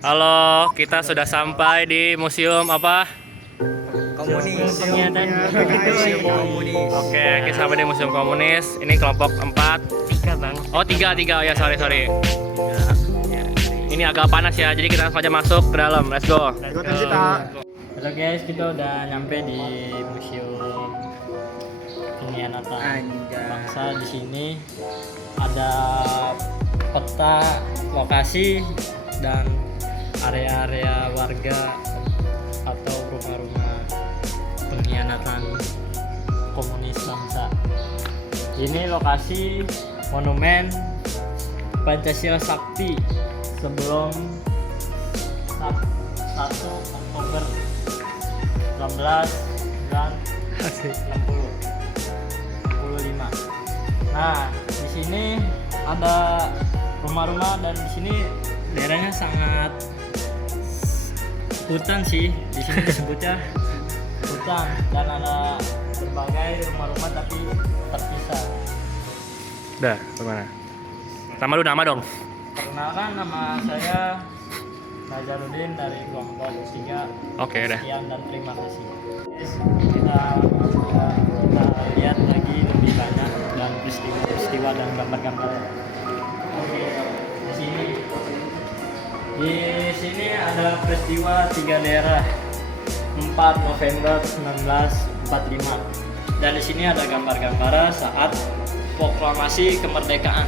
Halo, kita sudah sampai di museum apa? Komunis. Museum Komunis. Oke, kita sampai di museum komunis. Ini kelompok 4. Tiga bang. Oh, tiga. Oh ya, sorry. Ini agak panas ya, jadi kita langsung aja masuk ke dalam. Let's go. Halo guys, kita udah nyampe di museum pengkhianatan bangsa. Di sini ada peta lokasi dan area-area warga atau rumah-rumah pengkhianatan komunis bangsa. Ini lokasi monumen Pancasila Sakti sebelum 1 Oktober 1965. Nah, di sini ada rumah-rumah dan di sini daerahnya sangat hutan sih. Di sini disebutnya hutan dan ada berbagai rumah-rumah tapi terpisah. Udah, bagaimana? Nama dong. Perkenalkan, nama saya Najarudin dari kelompok 3. Oke, udah. Sekian dan terima kasih. Kita lihat lagi lebih banyak dan peristiwa dan gambar-gambar. Oke, di sini ada peristiwa 3 daerah 4 November 1945. Dan di sini ada gambar-gambar saat proklamasi kemerdekaan.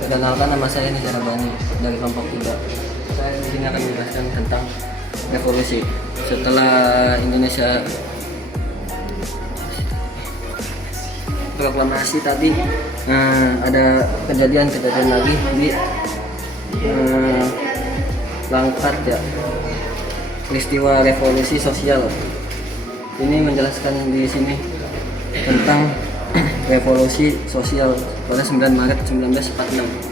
Perkenalkan, nama saya Nizar Bani dari kelompok 3. Saya di sini akan menjelaskan tentang revolusi. Setelah Indonesia proklamasi tadi, ada kejadian lagi di Langkat ya, peristiwa revolusi sosial. Ini menjelaskan di sini tentang revolusi sosial pada 9 Maret 1946.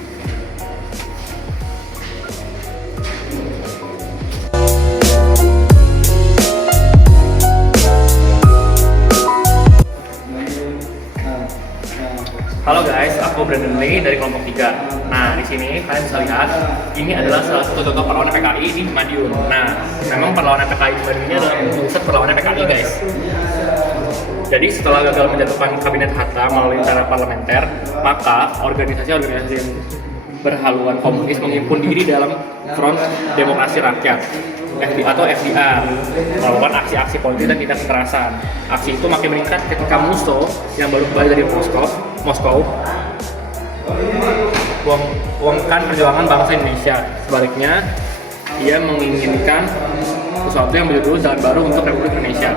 Halo guys, aku Brandon Lee dari kelompok 3. Nah, di sini kalian bisa lihat ini adalah salah satu contoh perlawanan PKI di Madiun. Nah, memang perlawanan PKI di Madiun ini adalah pusat perlawanan PKI guys. Jadi setelah gagal menjatuhkan kabinet Hatta melalui cara parlementer, maka organisasi-organisasi yang berhaluan komunis menghimpun diri dalam Front Demokrasi Rakyat atau FDR, melakukan aksi-aksi politik dan tindak kekerasan. Aksi itu makin meningkat ketika Musso yang baru kembali dari Moskow uangkan perjuangan bangsa Indonesia. Sebaliknya, ia menginginkan sesuatu yang berjudul Jalan Baru untuk Republik Indonesia.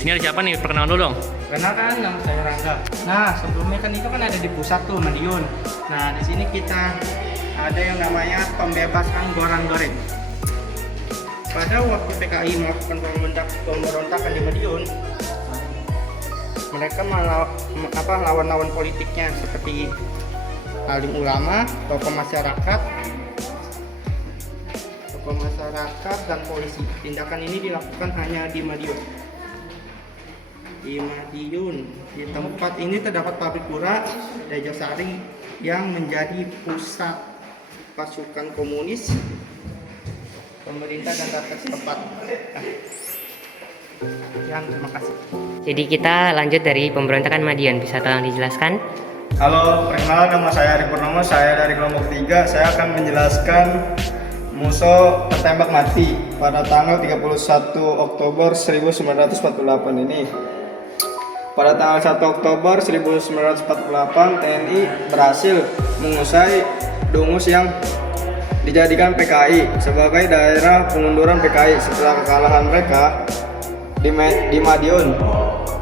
Sini ada siapa nih? Perkenalan dulu dong. Kenalkan, nama saya Rangga. Nah, sebelumnya kan itu kan ada di pusat tuh, Madiun. Nah, di sini kita ada yang namanya pembebasan goreng-goreng. Pada waktu PKI melakukan pemberontakan di Madiun, mereka lawan-lawan politiknya seperti alim ulama, tokoh masyarakat dan polisi. Tindakan ini dilakukan hanya di Madiun. Di tempat ini terdapat pabrik gula Dajasari yang menjadi pusat pasukan komunis, pemerintah dan rakyat setempat. Terima kasih. Jadi kita lanjut dari pemberontakan Madiun, bisa tolong dijelaskan? Halo, perkenalkan, nama saya Ari Purnomo, saya dari kelompok 3. Saya akan menjelaskan Musso tertembak mati pada tanggal 31 Oktober 1948 ini. Pada tanggal 1 Oktober 1948, TNI berhasil mengusai Dungus yang dijadikan PKI sebagai daerah pengunduran PKI. Setelah kekalahan mereka di Madiun,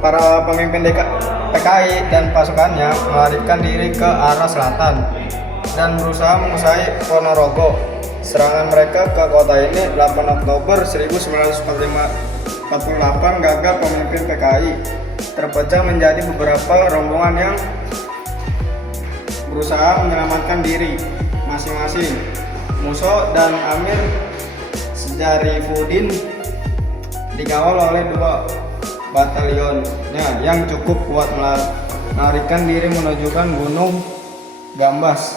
para pemimpin PKI dan pasukannya melarikan diri ke arah selatan dan berusaha mengusai Ponorogo. Serangan mereka ke kota ini 8 Oktober 1948 gagal. Pemimpin PKI terpecah menjadi beberapa rombongan yang berusaha menyelamatkan diri masing-masing. Muso dan Amir Syarifudin dikawal oleh 2 batalionnya yang cukup kuat melarikan diri menujukan Gunung Gambas.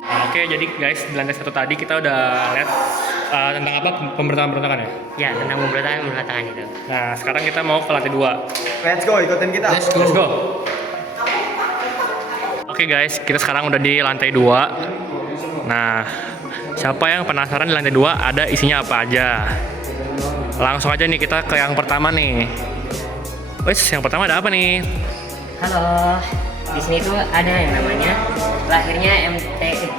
Oke, jadi guys, di lantai 1 tadi kita udah lihat tentang apa pemberontakan ya. Ya, tentang pemberontakan itu. Nah, sekarang kita mau ke lantai 2. Let's go, ikutin kita. Let's go. Oke guys, kita sekarang udah di lantai 2. Nah, siapa yang penasaran di lantai 2 ada isinya apa aja? Langsung aja nih kita ke yang pertama nih. Wes, yang pertama ada apa nih? Halo. Di sini tuh ada yang namanya lahirnya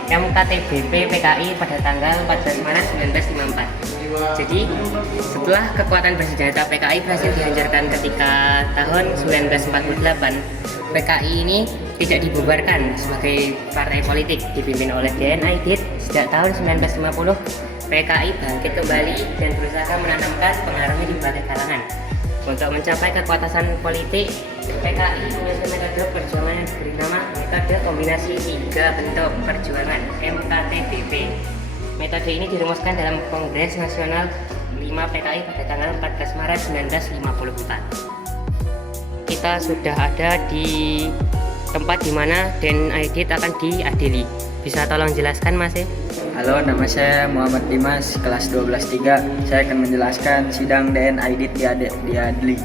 MKTBP PKI pada tanggal 14 Maret 1954. Jadi setelah kekuatan bersenjata PKI berhasil dihancurkan ketika tahun 1948, PKI ini tidak dibubarkan sebagai partai politik dipimpin oleh DN Aidit. Sejak tahun 1950, PKI bangkit kembali dan berusaha menanamkan pengaruhnya di berbagai kalangan. Untuk mencapai kekuatan politik, PKI menyusun metode perjuangan yang diberi nama metode kombinasi 3 bentuk perjuangan MKTBP. Metode ini dirumuskan dalam Kongres Nasional 5 PKI pada tanggal 14 Maret 1954. Kita sudah ada di tempat di mana Den Aidit akan diadili. Bisa tolong jelaskan Mas? Halo, nama saya Muhammad Dimas, kelas 12-3. Saya akan menjelaskan sidang DN Aidit diadili.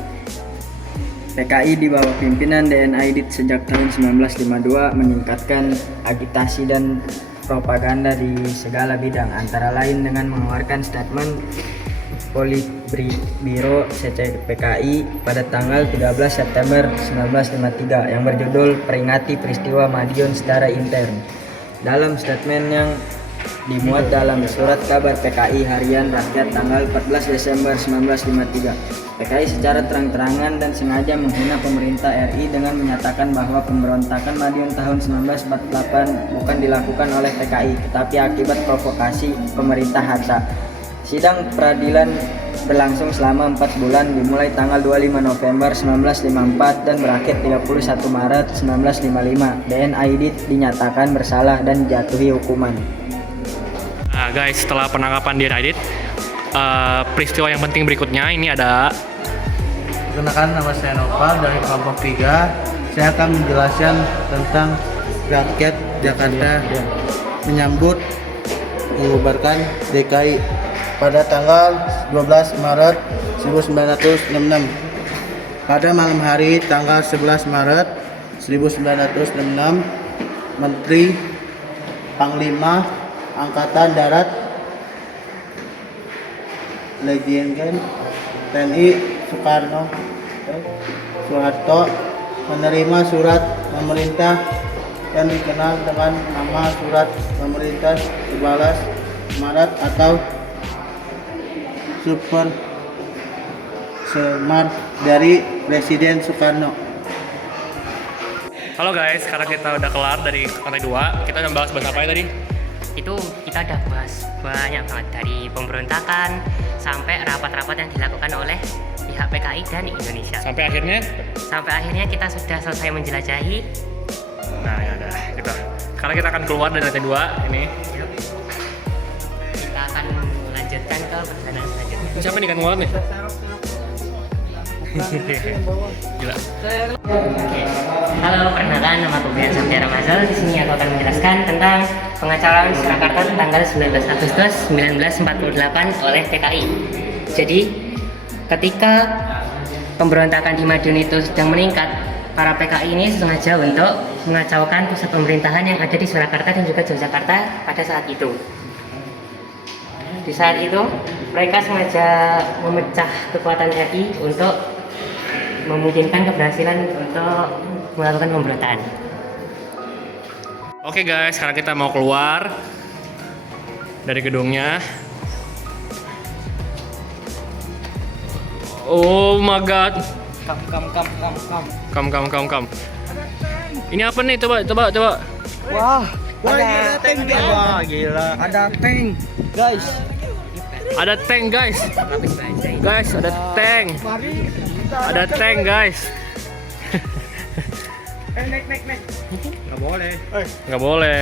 PKI di bawah pimpinan DN Aidit sejak tahun 1952 meningkatkan agitasi dan propaganda di segala bidang, antara lain dengan mengeluarkan statement Politbiro CCPKI pada tanggal 13 September 1953 yang berjudul Peringati Peristiwa Madiun Secara Intern. Dalam statement yang dimuat dalam surat kabar PKI Harian Rakyat tanggal 14 Desember 1953, PKI secara terang-terangan dan sengaja menghina pemerintah RI dengan menyatakan bahwa pemberontakan Madiun tahun 1948 bukan dilakukan oleh PKI, tetapi akibat provokasi pemerintah Hatta. Sidang peradilan berlangsung selama 4 bulan, dimulai tanggal 25 November 1954 dan berakhir 31 Maret 1955. DN Aidit dinyatakan bersalah dan dijatuhi hukuman. Nah guys, setelah penangkapan DN Aidit, peristiwa yang penting berikutnya ini ada. Perkenalkan, nama saya Noval dari kelompok 3. Saya akan menjelaskan tentang rakyat Jakarta menyambut mengubarkan DKI pada tanggal 12 Maret 1966. Pada malam hari tanggal 11 Maret 1966, Menteri Panglima Angkatan Darat Legend TNI Soeharto menerima surat pemerintah yang dikenal dengan nama Surat Pemerintah 11 Maret atau Super Semar dari Presiden Soekarno. Halo guys, sekarang kita udah kelar dari lantai 2. Kita udah bahas apa ya tadi? Itu kita udah bahas banyak banget, dari pemberontakan sampai rapat-rapat yang dilakukan oleh pihak PKI dan Indonesia. Sampai akhirnya kita sudah selesai menjelajahi. Nah ya udah gitu. Sekarang kita akan keluar dari lantai 2 ini. Yuk. Kita akan melanjutkan ke perjalanan selanjutnya. Ini siapa nih kan ngulat nih? Gila. Oke. Halo, perkenalkan, nama aku Brian Sabtiara Mazal. Di sini aku akan menjelaskan tentang pengacauan Surakarta tanggal 19 Agustus 1948 oleh PKI. Jadi, ketika pemberontakan di Madiun itu sedang meningkat, para PKI ini sengaja untuk mengacaukan pusat pemerintahan yang ada di Surakarta dan juga Yogyakarta pada saat itu. Di saat itu, mereka sengaja memecah kekuatan RI untuk memungkinkan keberhasilan untuk melakukan pemberontakan. Oke guys, sekarang kita mau keluar dari gedungnya. Oh my god. Come. Ini apa nih? Coba. Wah, ada tank. Wah, gila. Ada tank, guys. Ada tank guys. Guys, ada tank. Ada tank guys. Naik. Nggak boleh. Nggak boleh.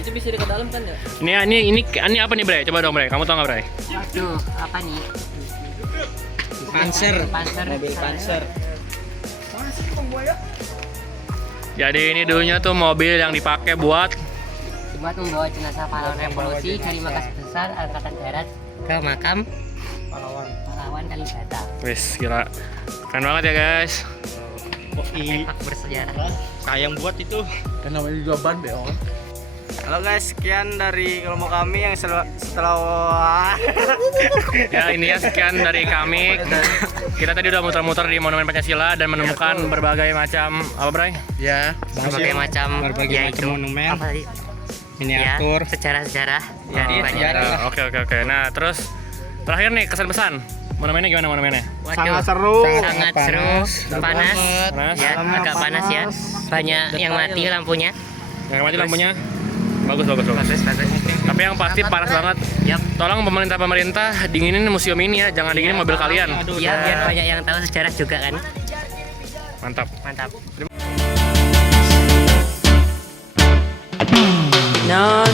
Itu bisa di ke dalam kan ya? Ini apa nih, Bre? Coba dong, Bre. Kamu tahu nggak, Bre? Aduh, apa nih? Panser. Mobil Panser. Jadi ini dulunya tuh mobil yang dipakai buat Membawa jenazah pahlawan revolusi dari Markas Besar Angkatan Darat ke makam pahlawan Kalibata. wis gila. Keren banget ya, guys. Artefak bersejarah. Sayang buat itu. Kan namanya juga ban beong. Halo guys, sekian dari kelompok kami yang setelah Ya, ini ya sekian dari kami. Kita tadi udah muter-muter di Monumen Pancasila dan menemukan berbagai macam apa, Bray? Ya, Berbagai macam berbagai ya macam itu monumen. apa tadi? Miniatur. Ya, sejarah-sejarah dari banyak. Oke. Nah, terus terakhir nih kesan-pesan. Monumennya gimana monumennya? Waduh, seru. sangat seru, panas, Panas. ya, agak panas ya. Banyak yang mati lampunya. Yang mati lampunya. Bagus. Bagus. Tapi yang pasti panas banget. Yap. Tolong pemerintah dinginin museum ini ya, jangan dinginin mobil kalian. Ya, biar banyak yang tahu sejarah juga kan. Mantap. Mantap. No,